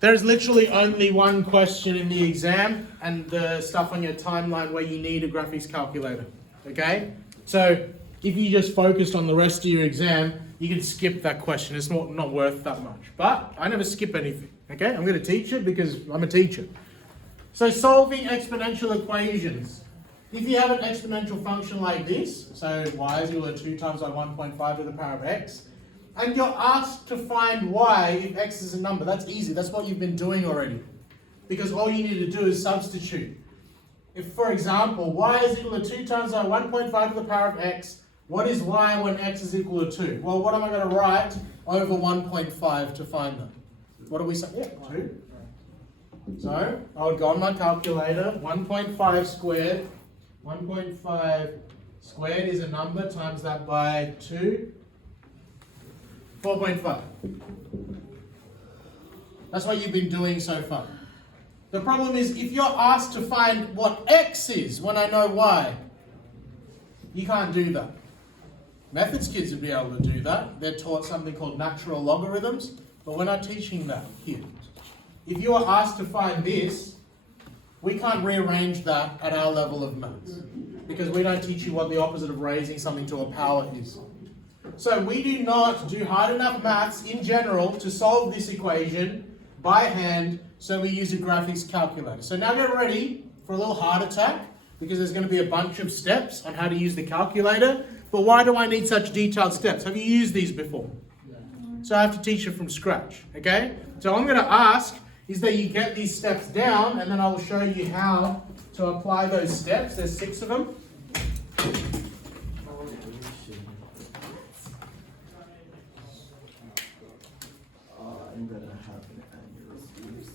There's literally only one question in the exam and the stuff on your timeline where you need a graphics calculator, okay? So if you just focused on the rest of your exam, you can skip that question. It's not worth that much. But I never skip anything, okay? I'm going to teach it because I'm a teacher. So solving exponential equations. If you have an exponential function like this, so y is equal to 2 times by 1.5 to the power of x, and you're asked to find y if x is a number, that's easy. That's what you've been doing already. Because all you need to do is substitute. If, for example, y is equal to 2 times by 1.5 to the power of x, what is y when x is equal to 2? Well, what am I going to write over 1.5 to find that? What do we say? Yeah, 2. So, I would go on my calculator, 1.5 squared. 1.5 squared is a number, times that by 2. 4.5. That's what you've been doing so far. The problem is, if you're asked to find what x is when I know y, you can't do that. Methods kids would be able to do that. They're taught something called natural logarithms, but we're not teaching that here. If you are asked to find this, we can't rearrange that at our level of maths, because we don't teach you what the opposite of raising something to a power is. So we do not do hard enough maths in general to solve this equation by hand, so we use a graphics calculator. So now get ready for a little heart attack, because there's going to be a bunch of steps on how to use the calculator. But why do I need such detailed steps? Have you used these before? So I have to teach it from scratch, okay? So I'm going to ask is that you get these steps down, and then I will show you how to apply those steps. There's 6 of them.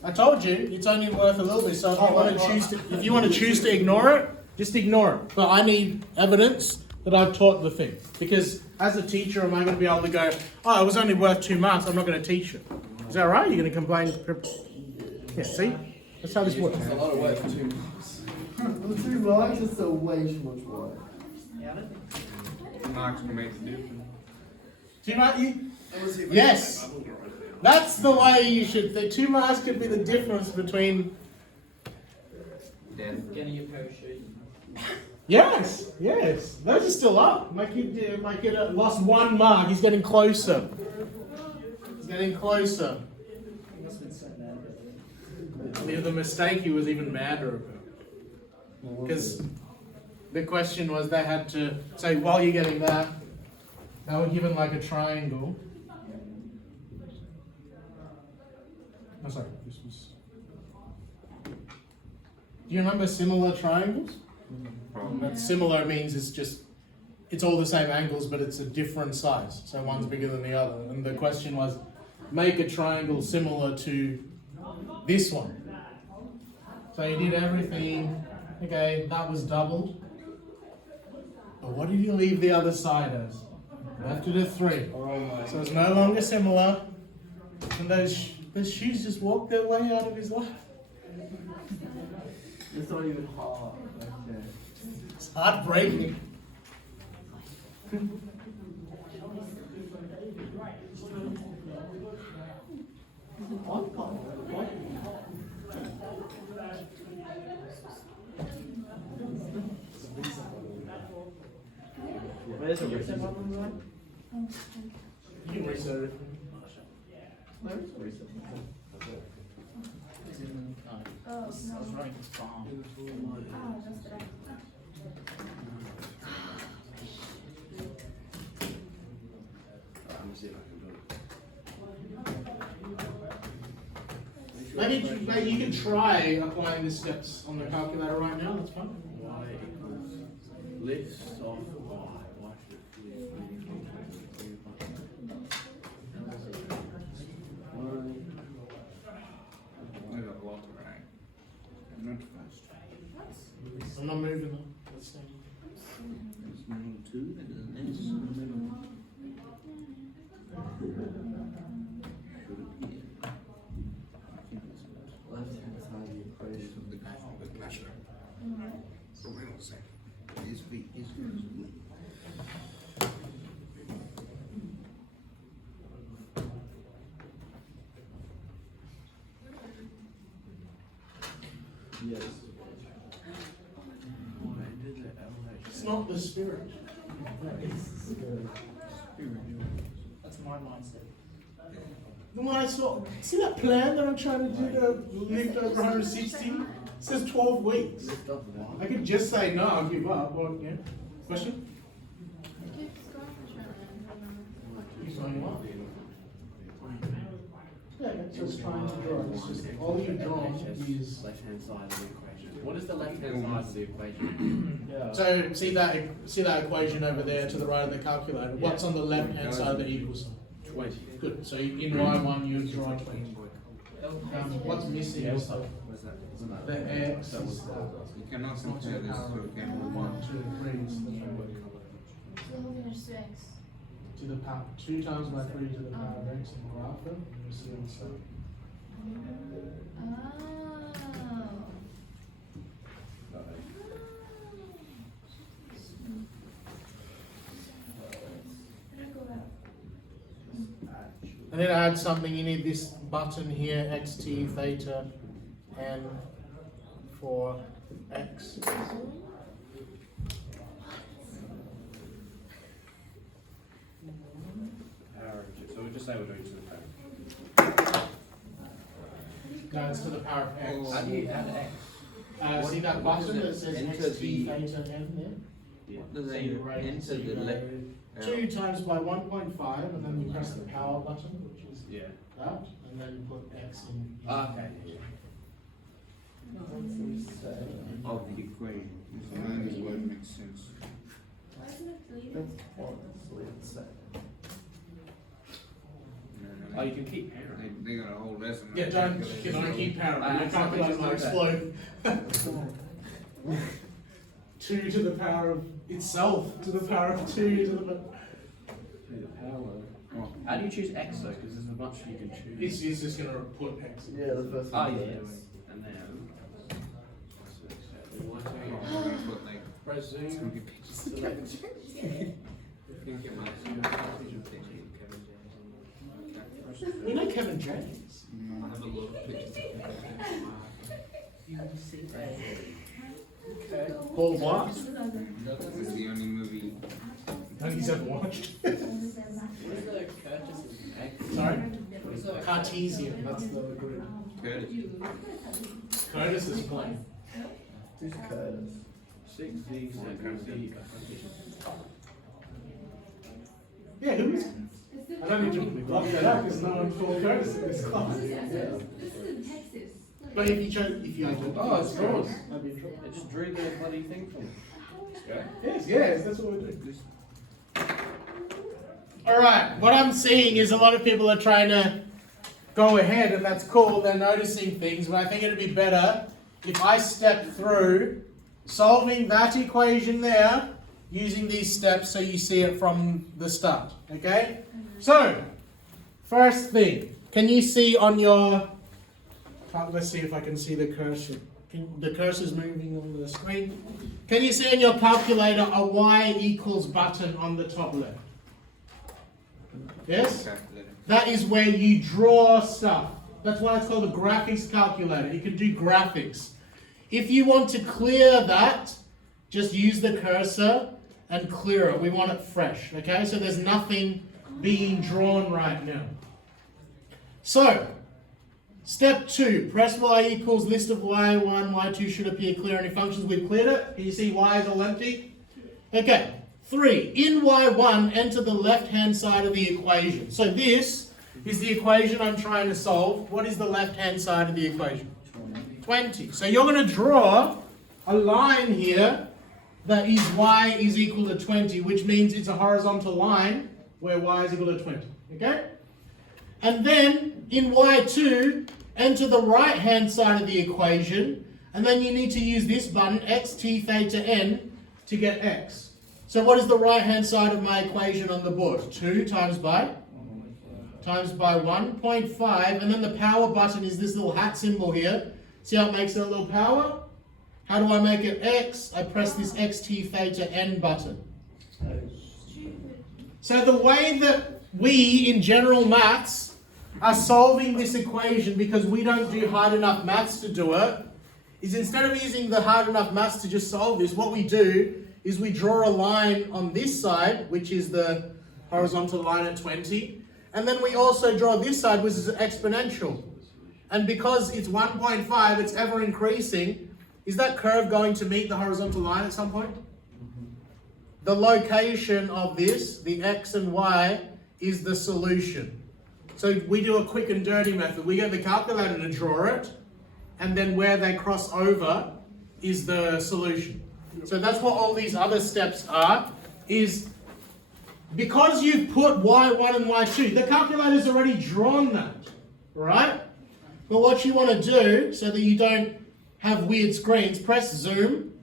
I told you it's only worth a little bit. So if you want to choose to ignore it, just ignore it. But I need evidence that I've taught the thing, because as a teacher, am I going to be able to go, oh, it was only worth 2 marks, I'm not going to teach it? Is that right? You're going to complain? Yeah, see? That's how this works. It's a lot of work for 2 marks. The 2 marks is still way too much work. 2 marks can make the difference. 2 marks? Yes. That's the way you should think. 2 marks could be the difference between... Getting your parachute. Yes, yes. Those are still up. My kid lost 1 mark. He's getting closer. He's getting closer. The mistake he was even madder about. Because the question was they had to say, while you're getting that, they were given like a triangle. Oh, sorry, this was... Do you remember similar triangles? That similar means it's all the same angles, but it's a different size. So one's bigger than the other. And the question was, make a triangle similar to this one. So you did everything. Okay, that was doubled. But what did you leave the other side as? Left it at 3. So it's no longer similar. And those shoes just walked their way out of his life. It's not even hard. Okay. It's heartbreaking. Where's the reset button? You can reset it. Where is the reset button? I was running this bomb. Maybe you can try applying the steps on the calculator right now. That's fine. Y equals list of y. I'm not moving them. Let's stay. It's number 2, and then this is in the middle. Should appear. I think that's good. Left-hand side of the equation. The pressure. So wait a second. This V is equals V. Yes. It's not the spirit. That's my mindset. When I saw, see that plan that I'm trying to do to lift over 160? It says 12 weeks. Lift up one. I could just say no, I'll give up. Well, yeah. Question? Keep going up. Yeah, it's just trying to draw. It's just all you've drawn is. Left hand side of the equation. What is the left hand side of the equation? Yeah. So see that equation over there to the right of the calculator. What's on the left hand side of the equal sign? 20. Good. So in y1 you draw 20. What's missing is the What's that? the x. You cannot compare this to a game with 1, 2, 3 to the power 2 times by 3 to the power of x and graph it. And you see what's up. And then add something, you need this button here, xt theta n for x. So we'll just say we're doing to the power. No, it's to the power of x. How do you add x? See that what button that does it says enter xt the- theta n there? What does So they you raise- enter so you the go left? 2 times by 1.5 and then you press the power button, which is Yeah. that, and then you put x in. Okay. of the equation. The only word makes sense. Oh, you can keep pairing. They got a whole lesson. on Yeah, don't keep power. My calculator might explode. 2 to the power of itself, to the power of 2 to the. How do you choose x though? Because there's a bunch you can choose. It's just gonna put x. Yeah, the first Ah, one. yeah. And then. Press It's zoom. gonna be pictures. Think it might. We know Kevin James. I have a lot of pictures. Okay. Called what? This is the only movie. I think he's ever watched. Sorry? Cartesian, that's the group. Curtis. Curtis is playing. Who's Curtis? 6D. Yeah, who is? I don't need to lock that up because no one called Curtis in this class. But if you had to, Oh, it's yours. I'd be in trouble. I just drew the bloody thing for me. Yes, that's what we do. Alright, what I'm seeing is a lot of people are trying to go ahead, and that's cool, they're noticing things, but I think it'd be better if I step through solving that equation there using these steps so you see it from the start. Okay? So, first thing, can you see on your. Let's see if I can see the cursor. The cursor's moving on the screen. Can you see on your calculator a y equals button on the top left? Yes? Calculator. That is where you draw stuff. That's why it's called a graphics calculator. You can do graphics. If you want to clear that, just use the cursor and clear it. We want it fresh. Okay? So there's nothing being drawn right now. So, step 2, press y equals list of y1, y2 should appear clear. Any functions, we've cleared it. Can you see y is all empty? Okay. 3, in y1, enter the left-hand side of the equation. So this is the equation I'm trying to solve. What is the left-hand side of the equation? 20. So you're going to draw a line here that is y is equal to 20, which means it's a horizontal line where y is equal to 20. Okay? And then in y2, enter the right-hand side of the equation, and then you need to use this button, xt theta n, to get x. So what is the right-hand side of my equation on the board? 2 times by 1.5, and then the power button is this little hat symbol here. See how it makes it a little power? How do I make it x? I press this xt theta n button. So the way that we, in general maths, are solving this equation, because we don't do hard enough maths to do it, is instead of using the hard enough maths to just solve this, what we do is we draw a line on this side, which is the horizontal line at 20, and then we also draw this side, which is exponential. And because it's 1.5, it's ever increasing, is that curve going to meet the horizontal line at some point? The location of this, the x and y, is the solution. So we do a quick and dirty method. We get the calculator to draw it, and then where they cross over is the solution. So that's what all these other steps are, is because you've put y1 and y2, the calculator's already drawn that, right? But what you want to do, so that you don't have weird screens, press zoom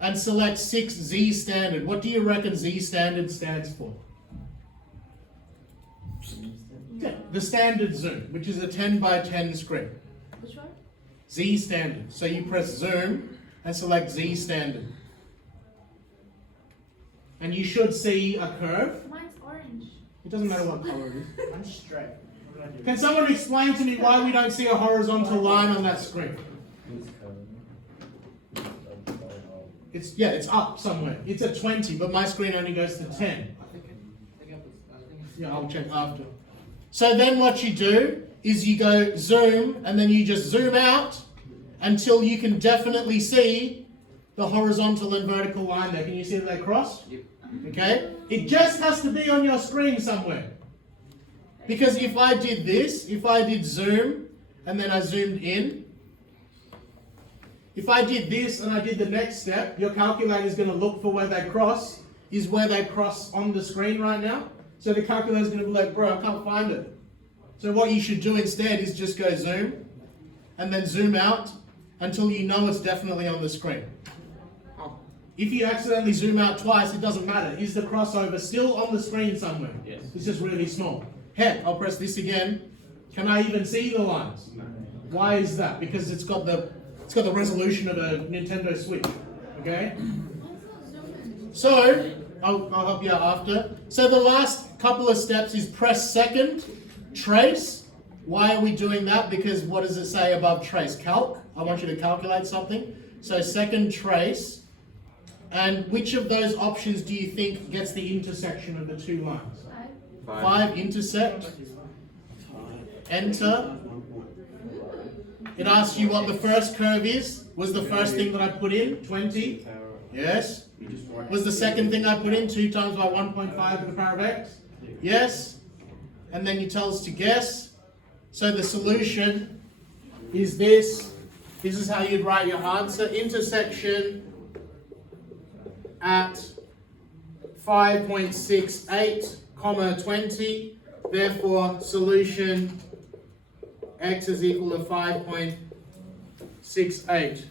and select 6Z standard. What do you reckon Z standard stands for? Yeah, the standard zoom, which is a 10 by 10 screen. Which one? Z standard. So you press zoom and select Z standard. And you should see a curve. Mine's orange. It doesn't matter what color it is. I'm straight. What do I do? Can someone explain to me why we don't see a horizontal line on that screen? It's up somewhere. It's at 20, but my screen only goes to 10. Yeah, I'll check after. So then what you do is you go zoom, and then you just zoom out until you can definitely see the horizontal and vertical line there. Can you see that they cross? Yep. Okay? It just has to be on your screen somewhere. Because if I did this, if I did zoom, and then I zoomed in, if I did this and I did the next step, your calculator is going to look for where they cross, is where they cross on the screen right now. So the calculator is going to be like, bro, I can't find it. So what you should do instead is just go zoom, and then zoom out until you know it's definitely on the screen. If you accidentally zoom out twice, it doesn't matter. Is the crossover still on the screen somewhere? Yes. It's just really small. Heck, I'll press this again. Can I even see the lines? No. Why is that? Because it's got the resolution of a Nintendo Switch. Okay? So, I'll help you out after. So the last couple of steps is press second, trace. Why are we doing that? Because what does it say above trace? Calc. I want you to calculate something. So second, trace. And which of those options do you think gets the intersection of the two lines? 5 intersect. Enter. It asks you what the first curve is. Was the first thing that I put in 20? Yes. Was the second thing I put in 2 times by 1.5 to the power of x? Yes. And then you tell us to guess. So the solution is this. This is how you'd write your answer. Intersection at 5.68, 20. Therefore, solution x is equal to 5.68.